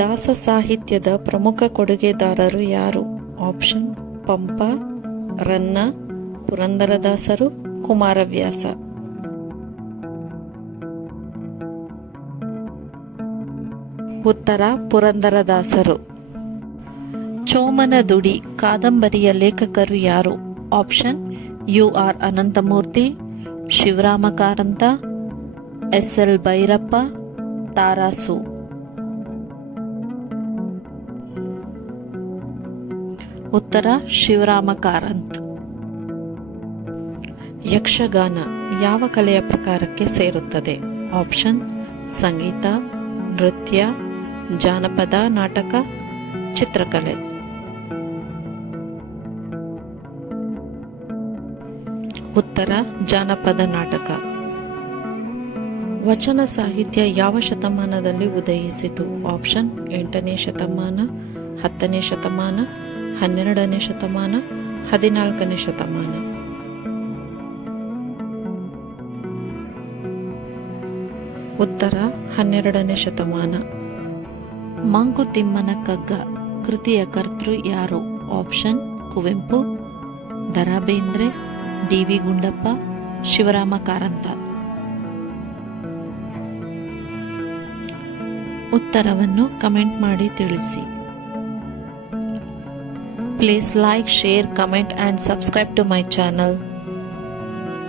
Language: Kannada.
ದಾಸ ಸಾಹಿತ್ಯದ ಪ್ರಮುಖ ಕೊಡುಗೆದಾರರು ಯಾರು? ಆಪ್ಷನ್ ಪಂಪ, ರನ್ನ, ಪುರಂದರದಾಸರು, ಕುಮಾರವ್ಯಾಸ. ಉತ್ತರ ಪುರಂದರದಾಸರು. ಚೋಮನದುಡಿ ಕಾದಂಬರಿಯ ಲೇಖಕರು ಯಾರು? Option U.R.. Ananthamurthy, Shivarama Karanth, SL. Bhyrappa, TaRaSu. ಉತ್ತರ ಶಿವರಾಮ ಕಾರಂತ್. ಯಕ್ಷಗಾನ ಯಾವ ಕಲೆಯ ಪ್ರಕಾರಕ್ಕೆ ಸೇರುತ್ತದೆ? ಆಪ್ಷನ್ ಸಂಗೀತ, ನೃತ್ಯ, ಜಾನಪದ ನಾಟಕ, ಚಿತ್ರಕಲೆ. ಉತ್ತರ ಜಾನಪದ ನಾಟಕ. ವಚನ ಸಾಹಿತ್ಯ ಯಾವ ಶತಮಾನದಲ್ಲಿ ಉದಯಿಸಿತು? ಆಪ್ಷನ್ 8ನೇ ಶತಮಾನ, 10ನೇ ಶತಮಾನ, 12ನೇ ಶತಮಾನ, 14ನೇ ಶತಮಾನ. ಉತ್ತರ 12ನೇ ಶತಮಾನ. ಮಂಕುತಿಮ್ಮನ ಕಗ್ಗ ಕೃತಿಯ ಕರ್ತೃ ಯಾರು? Option Kuvempu, Da Ra Bendre, D V. ಗುಂಡಪ್ಪ, ಶಿವರಾಮ ಕಾರಂತ. ಉತ್ತರವನ್ನು ಕಮೆಂಟ್ ಮಾಡಿ ತಿಳಿಸಿ. Please like, share, comment and subscribe to my channel.